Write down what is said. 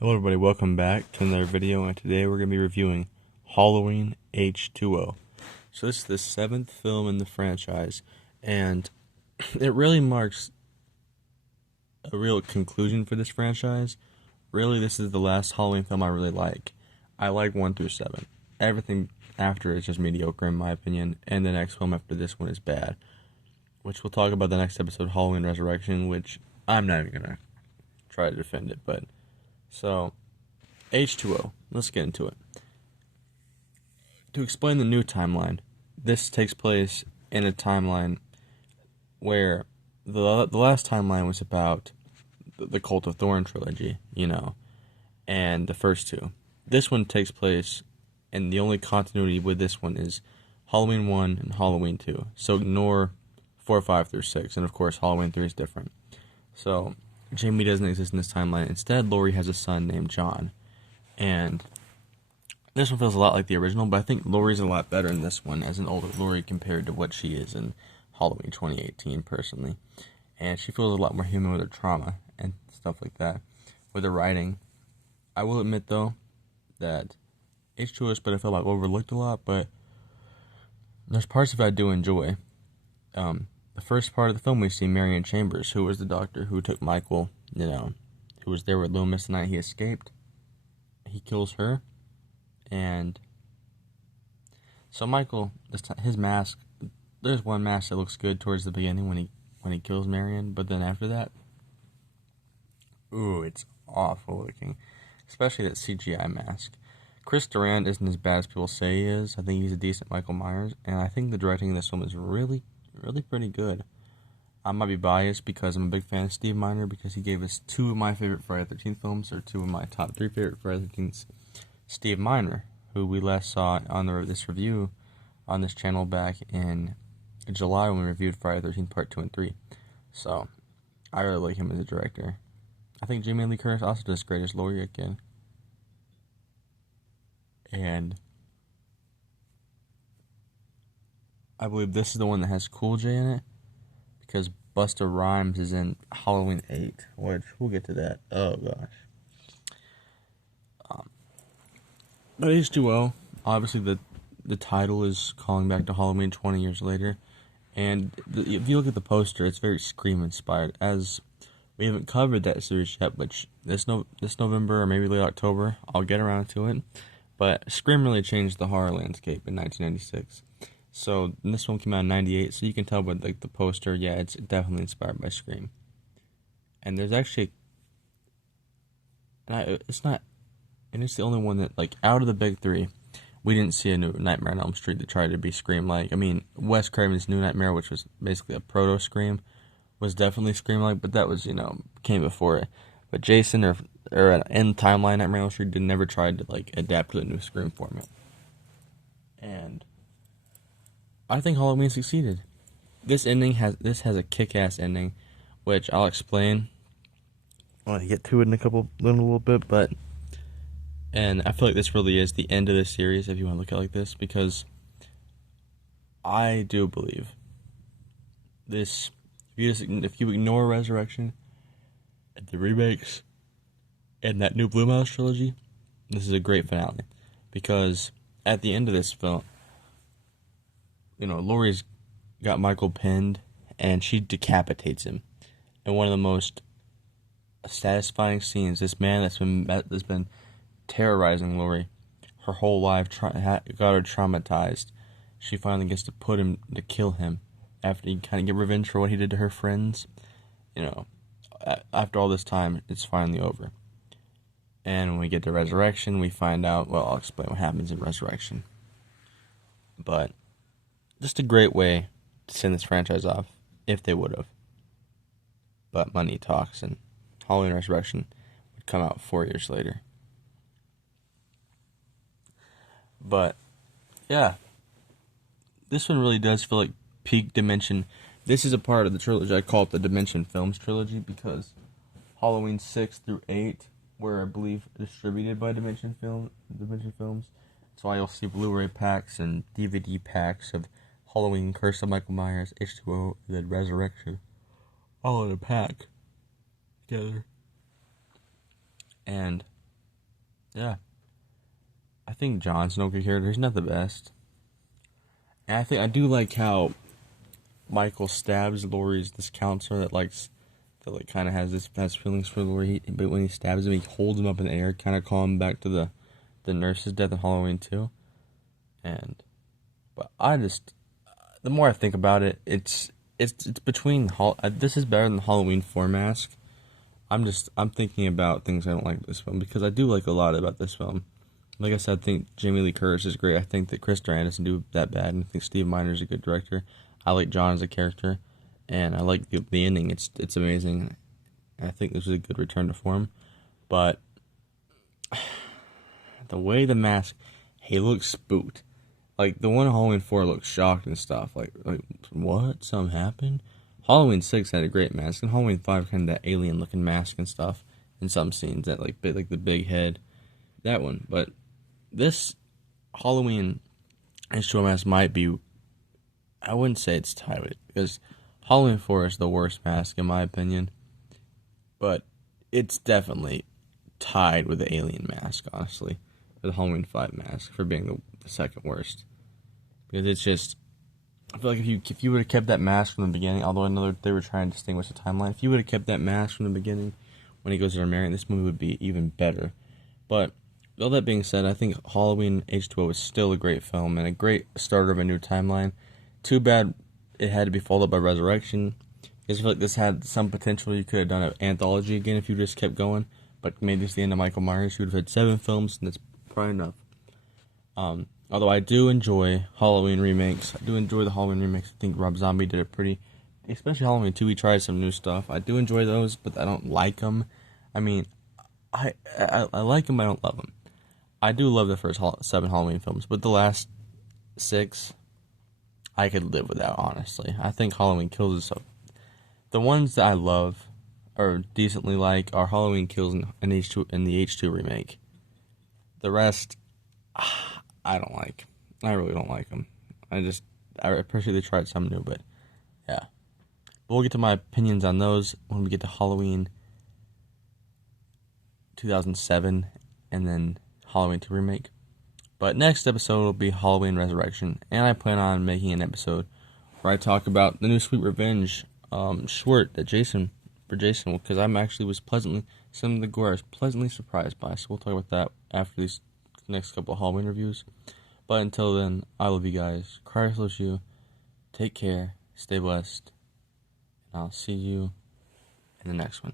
Hello everybody, welcome back to another video, and today we're going to be reviewing Halloween H20. So this is the 7th film in the franchise, and it really marks a real conclusion for this franchise. Really, this is the last Halloween film I really like. I like 1 through 7. Everything after is just mediocre in my opinion, and the next film after this one is bad. Which we'll talk about the next episode, Halloween Resurrection, which I'm not even going to try to defend it, but... So, H2O, let's get into it. To explain the new timeline, this takes place in a timeline where the last timeline was about the Cult of Thorn trilogy, and the first two. This one takes place, and the only continuity with this one is Halloween 1 and Halloween 2. So ignore 4, 5 through 6, and of course Halloween 3 is different. So, Jamie doesn't exist in this timeline. Instead, Laurie has a son named John. And this one feels a lot like the original, but I think Laurie's a lot better in this one as an older Laurie compared to what she is in Halloween 2018, personally. And she feels a lot more human with her trauma and stuff like that. With her writing, I will admit, though, that H2O is better. I felt like overlooked a lot, but there's parts of it I do enjoy. The first part of the film, we see Marion Chambers, who was the doctor who took Michael, who was there with Loomis the night he escaped. He kills her, and so Michael, his mask, there's one mask that looks good towards the beginning when he kills Marion, but then after that, ooh, it's awful looking, especially that CGI mask. Chris Durand isn't as bad as people say he is. I think he's a decent Michael Myers, and I think the directing in this film is really pretty good. I might be biased because I'm a big fan of Steve Miner, because he gave us 2 of my favorite Friday the 13th films, or 2 of my top 3 favorite Friday the 13th. Steve Miner, who we last saw on this review on this channel back in July when we reviewed Friday the 13th Part 2 and 3. So, I really like him as a director. I think Jamie Lee Curtis also does great as Laurie again. And I believe this is the one that has Cool J in it, because Busta Rhymes is in Halloween 8, which we'll get to that. Oh gosh. But H2O, obviously the title is calling back to Halloween 20 years later, and if you look at the poster, it's very Scream inspired. As we haven't covered that series yet, but this November or maybe late October, I'll get around to it. But Scream really changed the horror landscape in 1996. So this one came out in 98, so you can tell by the poster, yeah, it's definitely inspired by Scream. And there's actually, it's the only one that, out of the big 3, we didn't see a new Nightmare on Elm Street that tried to be Scream-like. I mean, Wes Craven's New Nightmare, which was basically a proto-Scream, was definitely Scream-like, but that was, came before it. But Jason, or in timeline, Nightmare on Elm Street never tried to, adapt to the new Scream format. And I think Halloween succeeded. This has a kick-ass ending, which I'll explain when I get to it in a little bit, and I feel like this really is the end of the series, if you want to look at it like this, because I do believe this, if you ignore Resurrection and the remakes and that new Blumhouse trilogy, this is a great finale, because at the end of this film, Laurie's got Michael pinned, and she decapitates him. And one of the most satisfying scenes, this man that's been terrorizing Laurie her whole life, got her traumatized. She finally gets to kill him after he kind of get revenge for what he did to her friends. After all this time, it's finally over. And when we get to Resurrection, we find out, well, I'll explain what happens in Resurrection. But just a great way to send this franchise off, if they would have. But money talks, and Halloween Resurrection would come out 4 years later. But, yeah. This one really does feel like peak Dimension. This is a part of the trilogy. I call it the Dimension Films trilogy, because Halloween 6 through 8 were, I believe, distributed by Dimension Films. So you'll see Blu-ray packs and DVD packs of Halloween, Curse of Michael Myers, H2O, and then Resurrection, all in a pack together. And Yeah. I think John's an okay character. He's not the best. And I do like how Michael stabs Laurie's this counselor that like kind of has this best feelings for Laurie, but when he stabs him, he holds him up in the air, kind of calling him back to the nurse's death in Halloween 2. And but I just the more I think about it, it's between this is better than Halloween 4 mask. I'm thinking about things I don't like this film because I do like a lot about this film. Like I said, I think Jamie Lee Curtis is great. I think that Chris Durant doesn't do that bad, and I think Steve Miner's a good director. I like John as a character, and I like the ending. It's amazing. I think this was a good return to form, but the way the mask, he looks spooked. Like the one in Halloween 4 looks shocked and stuff. Like what? Something happened? Halloween 6 had a great mask, and Halloween 5 kind of that alien looking mask and stuff in some scenes that like the big head, that one. But this Halloween H20 mask might be. I wouldn't say it's tied with it because Halloween 4 is the worst mask in my opinion, but it's definitely tied with the alien mask, honestly, with the Halloween 5 mask for being the second worst. Because it's just, I feel like if you would have kept that mask from the beginning, although I know they were trying to distinguish the timeline, if you would have kept that mask from the beginning when he goes to Marion, this movie would be even better. But with all that being said, I think Halloween H2O is still a great film and a great starter of a new timeline. Too bad it had to be followed up by Resurrection. Because I feel like this had some potential. You could have done an anthology again if you just kept going. But maybe it's the end of Michael Myers. You would have had 7 films, and that's probably enough. Although I do enjoy Halloween remakes. I do enjoy the Halloween remakes. I think Rob Zombie did it pretty, especially Halloween 2. He tried some new stuff. I do enjoy those, but I don't like them. I mean, I like them, but I don't love them. I do love the first 7 Halloween films, but the last 6, I could live without, honestly. I think Halloween Kills itself. The ones that I love or decently like are Halloween Kills and H2 and the H2 remake. The rest, I don't like. I really don't like them. I appreciate they tried something new, but yeah. But we'll get to my opinions on those when we get to Halloween 2007 and then Halloween 2 remake. But next episode will be Halloween Resurrection, and I plan on making an episode where I talk about the new Sweet Revenge short that Jason, because I'm actually was pleasantly, some of the gore I was pleasantly surprised by. So we'll talk about that after these next couple of Halloween reviews. But until then, I love you guys. Christ loves you. Take care. Stay blessed. And I'll see you in the next one.